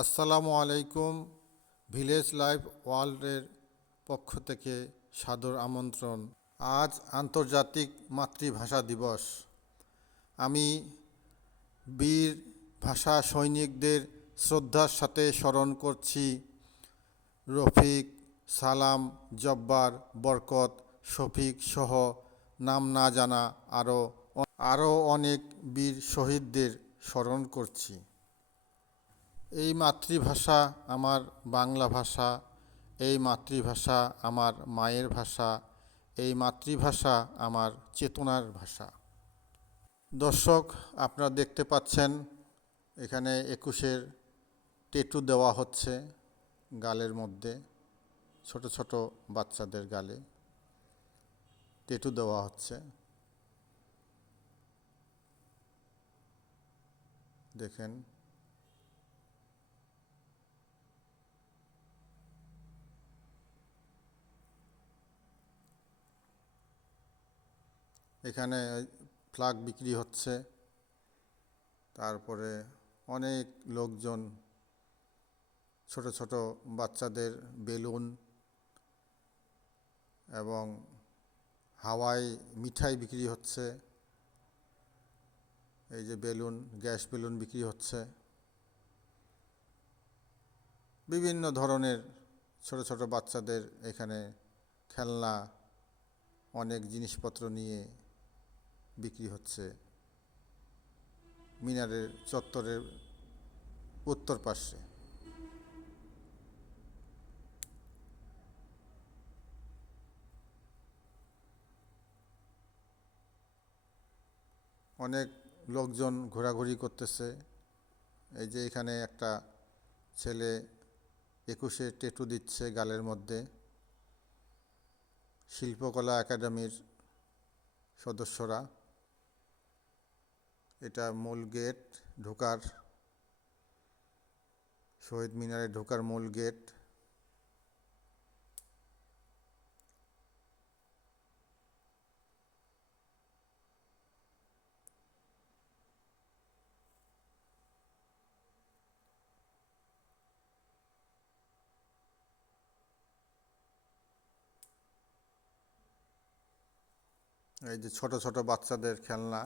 আসসালামু আলাইকুম। Village life ওয়ার্ল্ডের পক্ষ থেকে সাদর আমন্ত্রণ। আজ আন্তর্জাতিক মাতৃভাষা দিবস। আমি বীর ভাষা সৈনিকদের শ্রদ্ধার সাথে স্মরণ করছি। রফিক, সালাম, জব্বার, বরকত, শফিক সহ নাম না জানা আরও অনেক বীর শহীদদের স্মরণ করছি। এই মাতৃভাষা আমার বাংলা ভাষা, এই মাতৃভাষা আমার মায়ের ভাষা, এই মাতৃভাষা আমার চেতনার ভাষা। দর্শক, আপনারা দেখতে পাচ্ছেন এখানে 21-এর ট্যাটু দেওয়া হচ্ছে গালের মধ্যে। ছোট ছোট বাচ্চাদের গালে ট্যাটু দেওয়া হচ্ছে। দেখেন, এখানে ফ্ল্যাগ বিক্রি হচ্ছে। তারপরে অনেক লোকজন, ছোট ছোট বাচ্চাদের বেলুন এবং হাওয়াই মিঠাই বিক্রি হচ্ছে। এই যে বেলুন, গ্যাস বেলুন বিক্রি হচ্ছে। বিভিন্ন ধরনের ছোট ছোট বাচ্চাদের এখানে খেলনা, অনেক জিনিসপত্র নিয়ে বিক্রি হচ্ছে মিনারের চত্বরের উত্তর পাশে। অনেক লোকজন ঘোরাঘুরি করতেছে। এই যে এখানে একটা ছেলে 21-এ ট্যাটু দিচ্ছে গালের মধ্যে। শিল্পকলা একাডেমির সদস্যরা। এটা মূল গেট ঢোকার, শহীদ মিনারে ঢোকার মূল গেট। এই যে ছোট ছোট বাচ্চাদের খেলনা।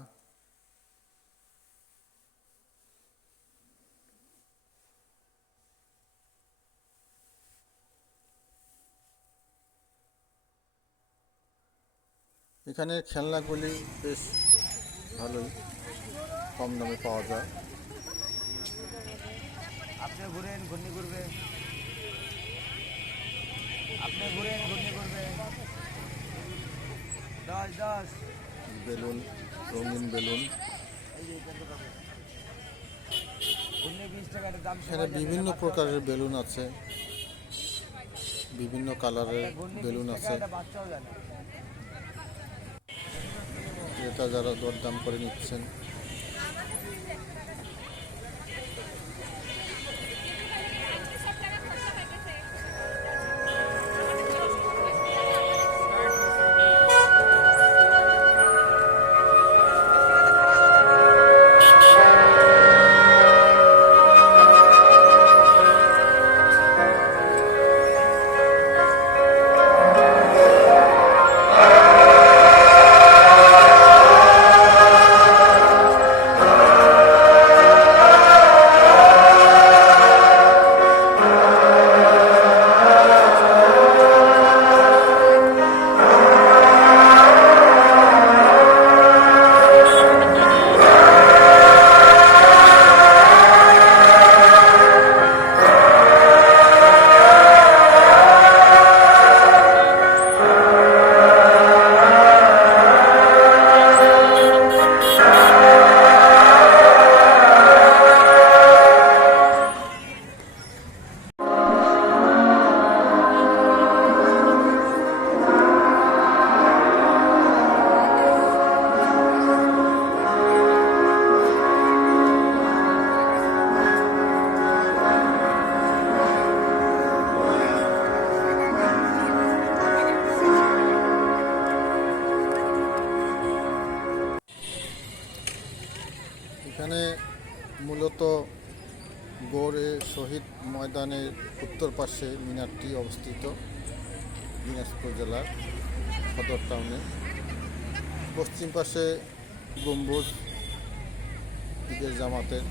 এখানের খেলনাগুলি বেশ ভালোই, কম দামে পাওয়া যায়। আপনি ঘুরেন, ঘূর্ণি ঘুরবে। আপনি ঘুরেন, ঘূর্ণি ঘুরবে। 10 বেলুন, রঙিন বেলুন। ঘূর্ণি 20 টাকার দাম। এখানে বিভিন্ন প্রকারের বেলুন আছে, বিভিন্ন কালারের বেলুন আছে। বাচ্চাও জানে। এটা যারা দরদাম করে নিচ্ছেন। দিনাজপুরে শহীদ ময়দানের উত্তর পাশে মিনারটি অবস্থিত, দিনাজপুর জেলার সদর টাউনে। পশ্চিম পাশে গম্বুজ ঈদের জামাতের,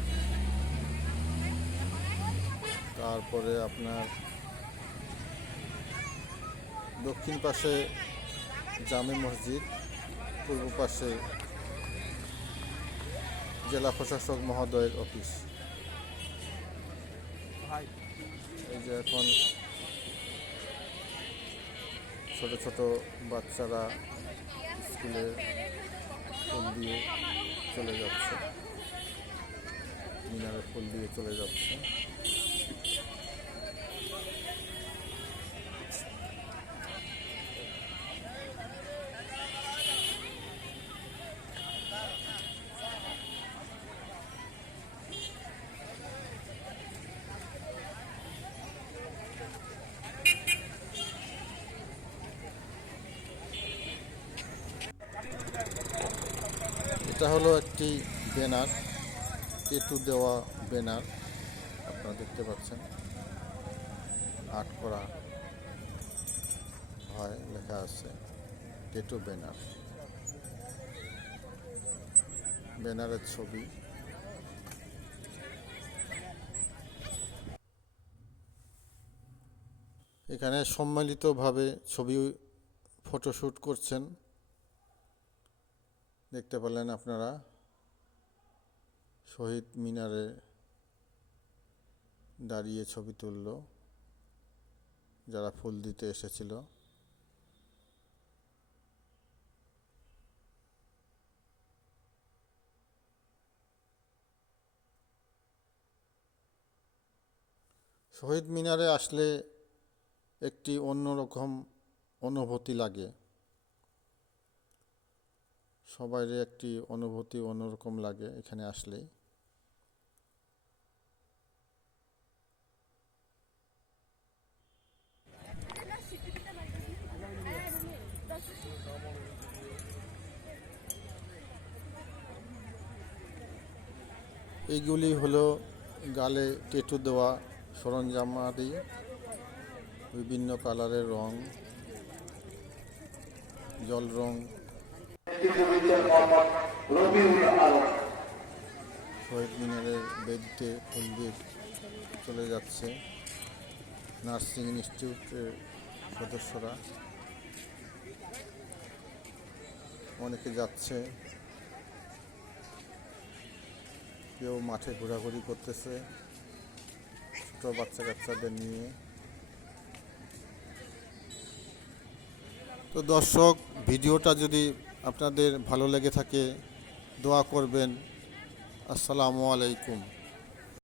তারপরে আপনার দক্ষিণ পাশে জামে মসজিদ, পূর্ব পাশে জেলা প্রশাসক মহোদয়ের অফিস। ভাই এই যে এখন ছোট ছোট বাচ্চারা স্কুলে ফুল দিয়ে চলে যাচ্ছে, মিনারে ফুল দিয়ে চলে যাচ্ছে। এটা হলো একটি ব্যানার, ট্যাটু দেওয়া ব্যানার, আপনারা দেখতে পাচ্ছেন, আর্ট করা হয়, লেখা আছে ট্যাটু ব্যানার। ব্যানারের ছবি। এখানে সম্মিলিতভাবে ছবি ফটোশ্যুট করছেন, দেখতে পেলেন আপনারা। শহীদ মিনারে দাঁড়িয়ে ছবি তুলল যারা ফুল দিতে এসেছিল। শহীদ মিনারে আসলে একটি অন্যরকম অনুভূতি লাগে, সবাইয়ের একটি অনুভূতি অন্যরকম লাগে এখানে আসলে। এইগুলি হলো গালে ট্যাটু দেওয়া সরঞ্জামাদি, বিভিন্ন কালারের রং, জল রং। শহীদ মিনারের বেদিতে ফুল দিয়ে চলে যাচ্ছে নার্সিং ইনস্টিটিউটের সদস্যরা, অনেকে যাচ্ছে, কেউ মাঠে ঘোরাঘুরি করতেছে ছোট বাচ্চা কাচ্চাদের নিয়ে। তো দর্শক, ভিডিওটা যদি আপনাদের ভালো লেগে থাকে দোয়া করবেন। আসসালামু আলাইকুম।